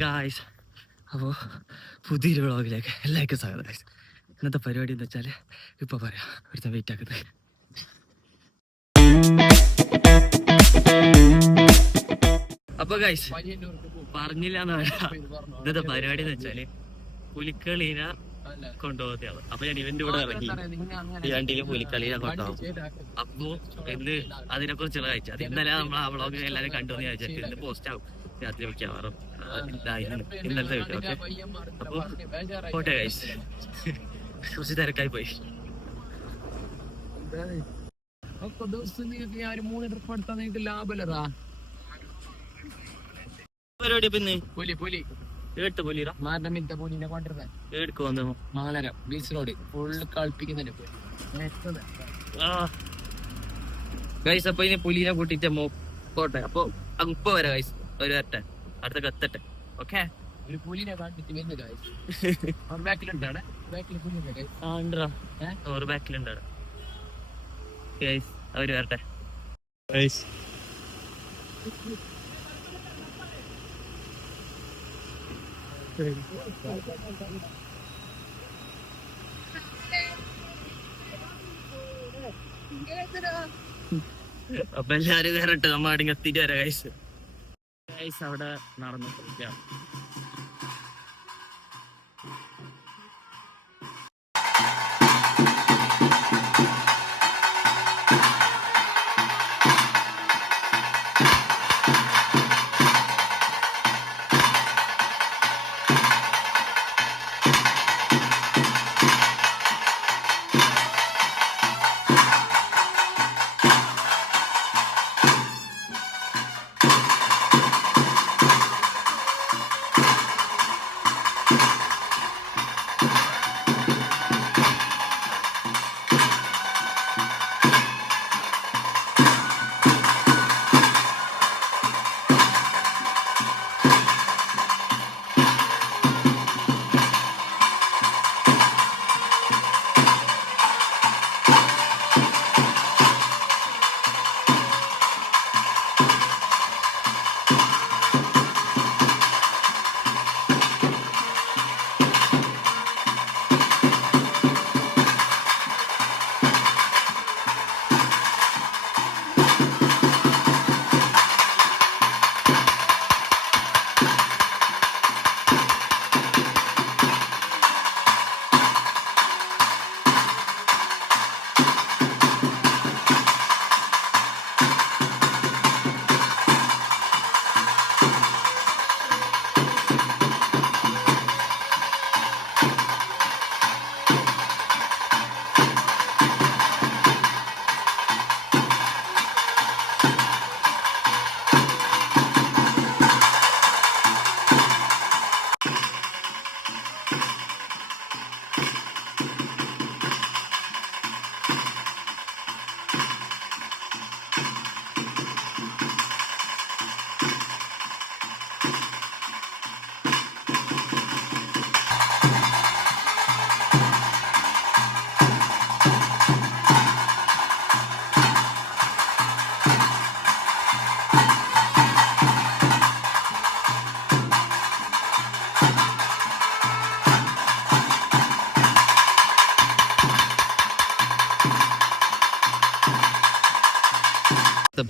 Guys, അപ്പോൾ പുതിയൊരു വ്ളോഗിലേക്ക് എല്ലാവർക്കും സ്വാഗതം ഗായ്സ്. ഇന്നത്തെ പരിപാടി എന്ന് വെച്ചാൽ ഇപ്പോൾ പറയാം, ഒരുത്തം വെയിറ്റ് ആക്കുന്നത്. അപ്പോൾ ഗായ്സ് പറഞ്ഞില്ല എന്ന് പറയാം, ഇന്നത്തെ പരിപാടി എന്ന് വെച്ചാൽ പുലിക്കളീനെ കൊണ്ടുപോകുന്നതാണ്. അപ്പൊ ഞാൻ ഇവന്റെ കൂടെ ഇറങ്ങി ഈ വണ്ടിയിൽ പുലിക്കളീനെ കൊണ്ടുപോകും. അപ്പോ ഇന്ന് അതിനെ കുറിച്ചുള്ള കാഴ്ച അത് ഇന്നലെ നമ്മൾ ആ വ്ളോഗ് എല്ലാവരും കണ്ടുവന്ന് ചോദിച്ചാൽ ഇന്ന് പോസ്റ്റ് ആവും രാത്രി മിക്കവാറും ഇന്നലത്തെ വീട്ടിൽ. ഓക്കെ, അപ്പൊ പോട്ടെ ഗൈസ്, കുറച്ച് തിരക്കായി പോയി. പരിപാടി പിന്നെ കേട്ട് പുലിറ എടുക്ക് വന്നു മാലരം ബീച്ച് റോഡ് ഫുള്ള് കളിപ്പിക്കുന്നുണ്ട് ഗൈസ്. അപ്പൊ ഇനി പുലിനെ കൂട്ടിട്ട് പോട്ടെ. അപ്പൊ ഇപ്പൊ വരാം ഗൈസ്, ഒരു വരട്ടെ, അടുത്ത കത്തട്ടെ. ഓക്കെ, ഒരു പുലിനെ കാട്ടിട്ട് വരുന്നത് ബാക്കിലുണ്ടാണ് ബാക്കിലുണ്ട് ഗൈസ്, അവര് വരട്ടെ. അപ്പൊ എല്ലാരും വരട്ടെ, നമ്മ അടിങ്ങ എത്തിയിട്ട് വരാം ഗൈസ്. ഗൈസ് അവിടെ നടന്നിട്ടിരിക്കാം.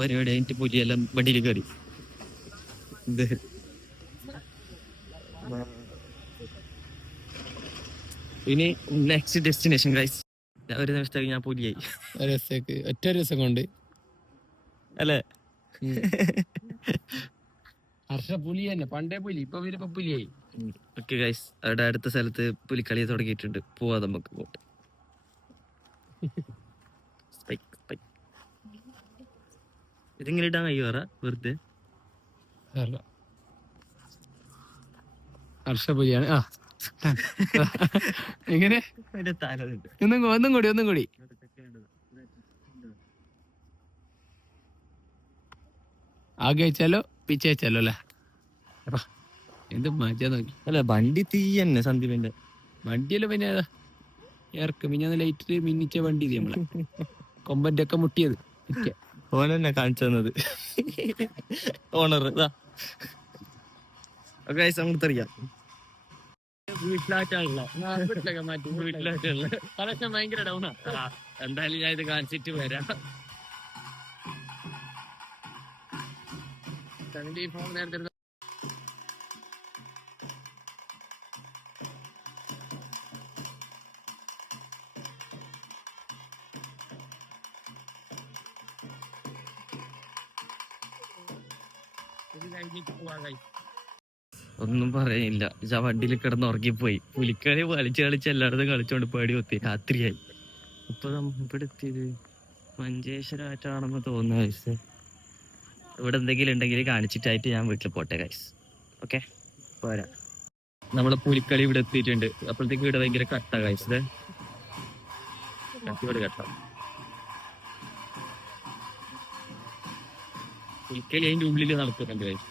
പരിപാടി കഴിഞ്ഞിട്ട് പുലിയെല്ലാം വണ്ടിയിൽ കയറി. ഇനി നെക്സ്റ്റ് ഡെസ്റ്റിനേഷൻ ഗൈസ്. ഒരു നിമിഷത്തേക്ക് ഞാൻ പുലിയായി. ഒറ്റ ദിവസം കൊണ്ട് അല്ലേ? പുലി തന്നെ, പണ്ടേ പുലി, ഇപ്പൊ വരുമ്പോ പുലിയായി. ഓക്കെ ഗൈസ്, അവിടെ അടുത്ത സ്ഥലത്ത് പുലിക്കളി തുടങ്ങിയിട്ടുണ്ട്. പോവാ നമുക്ക് പോട്ട്. ഇതിങ്ങനെ ഇടാൻ കഴിയുവാറ വെറുതെ? ഹർഷപുലിയാണ്. എങ്ങനെ ഒന്നും കൂടി ആകെ വെച്ചാലോ പിച്ച വെച്ചാലോ അല്ലേ? എന്ത് മജ നോക്കി. അല്ല വണ്ടി തീ തന്നെ സന്ദീപിന്റെ വണ്ടിയല്ലോ. പിന്നെ ഇറക്കും പിന്നെ ലൈറ്റ് മിന്നിച്ച വണ്ടി നമ്മളെ കൊമ്പന്റെ ഒക്കെ മുട്ടിയത് ഓനെന്നെ കാണിച്ചു തന്നത് ഓണർ. ഗൈസ് നമുക്ക് അറിയാം വീട്ടിലായിട്ടുള്ള ഭയങ്കര ഡൗണാ. എന്തായാലും ഞാൻ ഇത് കാണിച്ചിട്ട് വരാം. നേരത്തെ ഒന്നും പറയില്ല. ഞാൻ വണ്ടിയിൽ കിടന്ന് ഉറങ്ങിപ്പോയി. പുലിക്കളി കളിച്ച് കളിച്ച് എല്ലായിടത്തും കളിച്ചോണ്ട് പേടി ഒത്തി രാത്രിയായി. ഇപ്പൊ ഇവിടെ എത്തിയത് മഞ്ചേശ്വരമായിട്ടാണെന്ന് തോന്നുന്നു ഗൈസ്. ഇവിടെ എന്തെങ്കിലും ഉണ്ടെങ്കിൽ കാണിച്ചിട്ടായിട്ട് ഞാൻ വീട്ടിൽ പോട്ടെ ഗൈസ്. ഓക്കെ പോരാ. നമ്മളെ പുലിക്കളി ഇവിടെ എത്തിയിട്ടുണ്ട്. അപ്പോഴത്തേക്ക് ഇവിടെ ഭയങ്കര കട്ട ഗൈസ്. ഇവിടെ കട്ട പുലിക്കളി അതിന്റെ ഉള്ളിൽ നടക്കുന്നുണ്ട് ഗൈസ്.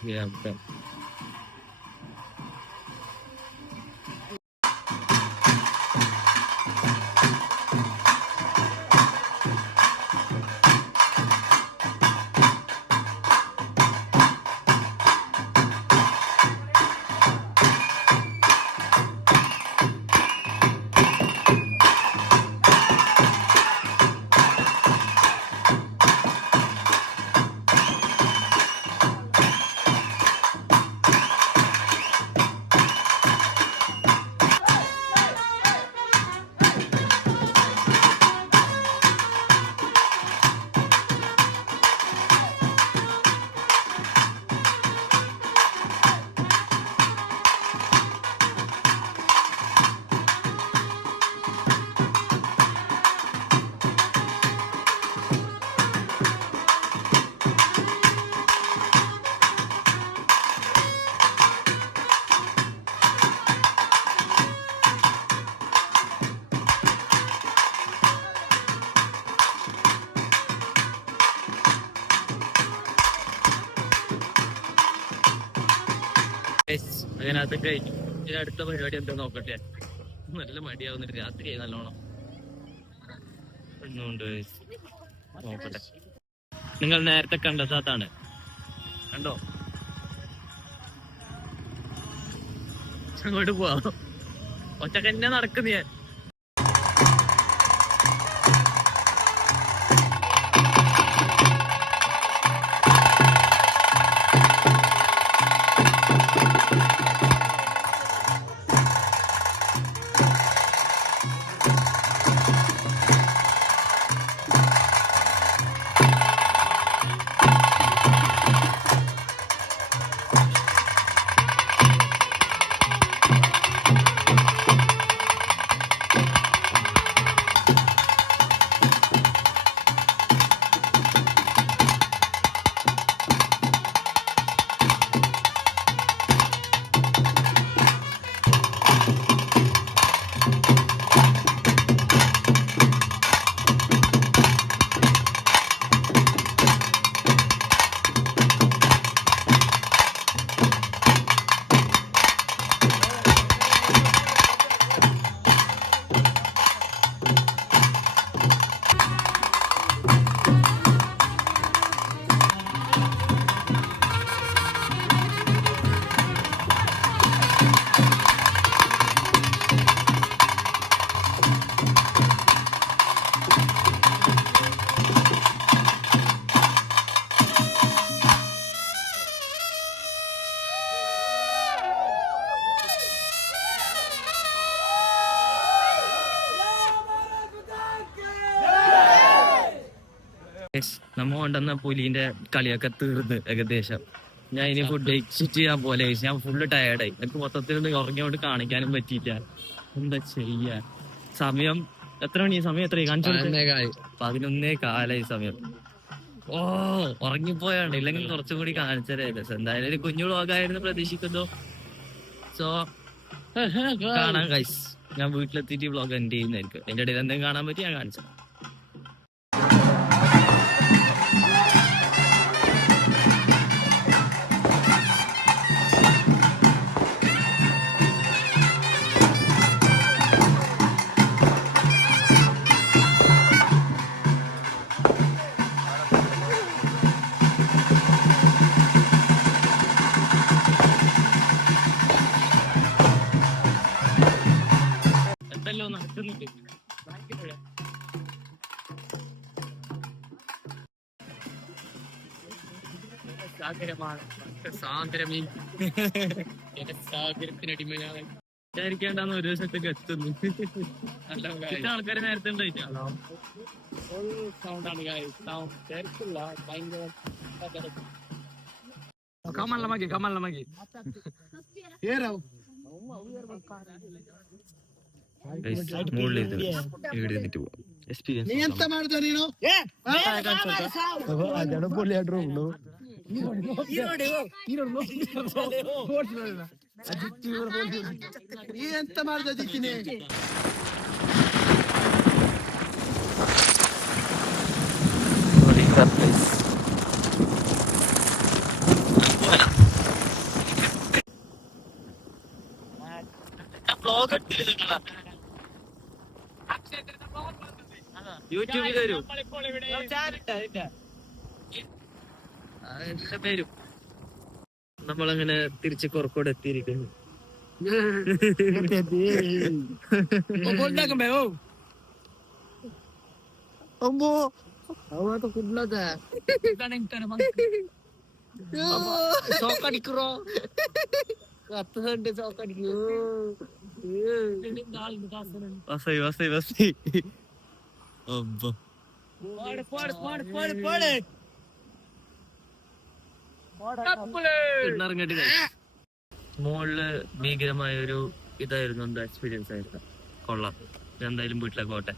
അതിനകത്ത് കഴിഞ്ഞു. ഇനി അടുത്ത പരിപാടി എന്താ നോക്കട്ടെ. നല്ല മടിയാവുന്നിട്ട് രാത്രിയായി നല്ലോണം. നോക്കട്ടെ. നിങ്ങൾ നേരത്തെ കണ്ട സ്ഥലത്താണ്. കണ്ടോ? അങ്ങോട്ട് പോവാ. ഒറ്റക്കന്നെ നടക്കുന്നു ഞാൻ. നമ്മ കൊണ്ടുവന്ന പുലിന്റെ കളിയൊക്കെ തീർന്ന് ഏകദേശം. ഞാൻ ഇനി ഫുഡ് കഴിച്ചിട്ട് ഞാൻ പോലെ ഞാൻ ഫുള്ള് ടയർഡായി. എനിക്ക് മൊത്തത്തിൽ ഉറങ്ങിയോണ്ട് കാണിക്കാനും പറ്റിയില്ല. എന്താ ചെയ്യാ? സമയം എത്ര മണി? സമയം എത്ര കാണിച്ചു? 11:15 സമയം. ഓ ഉറങ്ങിപ്പോയാണ്. ഇല്ലെങ്കിൽ കുറച്ചും കൂടി കാണിച്ചതായിരുന്നു. എന്തായാലും ഒരു കുഞ്ഞു വ്ളോഗായിരുന്നു പ്രതീക്ഷിക്കുന്നു. സോ കാണാം ഗൈസ്. ഞാൻ വീട്ടിലെത്തിയിട്ട് വ്ളോഗ് എൻഡ് ചെയ്യുന്നതായിരിക്കും. എന്റെ ഇടയിൽ എന്തെങ്കിലും കാണാൻ പറ്റി ഞാൻ കാണിച്ചു. സാന്ദ്രമീൻ സാഗരത്തിനടിമയാണ് വിചാരിക്കേണ്ടെന്ന് ഒരു ദിവസത്തേക്ക് എത്തുന്നു. ഇത്ര ആൾക്കാര് നേരത്തെ ഉണ്ടായിട്ടാണോ സൗണ്ടാണ് കമലിനെ ಎಂತ ಮಾಡ್ದಿದ್ದೀನಿ യൂട്യൂബിൽ വരും വരും. നമ്മളങ്ങനെ തിരിച്ച് കൊറക്കോട് എത്തിയിരിക്കുന്നു. സോക്കടിക്കറോ വസൈ വസൈ വസൈ അബ്ബ ഇറങ്ങട്ട് മോളില് ഭീകരമായ ഒരു ഇതായിരുന്നു, എന്താ എക്സ്പീരിയൻസ് ആയിരുന്നു. കൊള്ളാം. എന്തായാലും വീട്ടിലേക്ക് പോട്ടെ.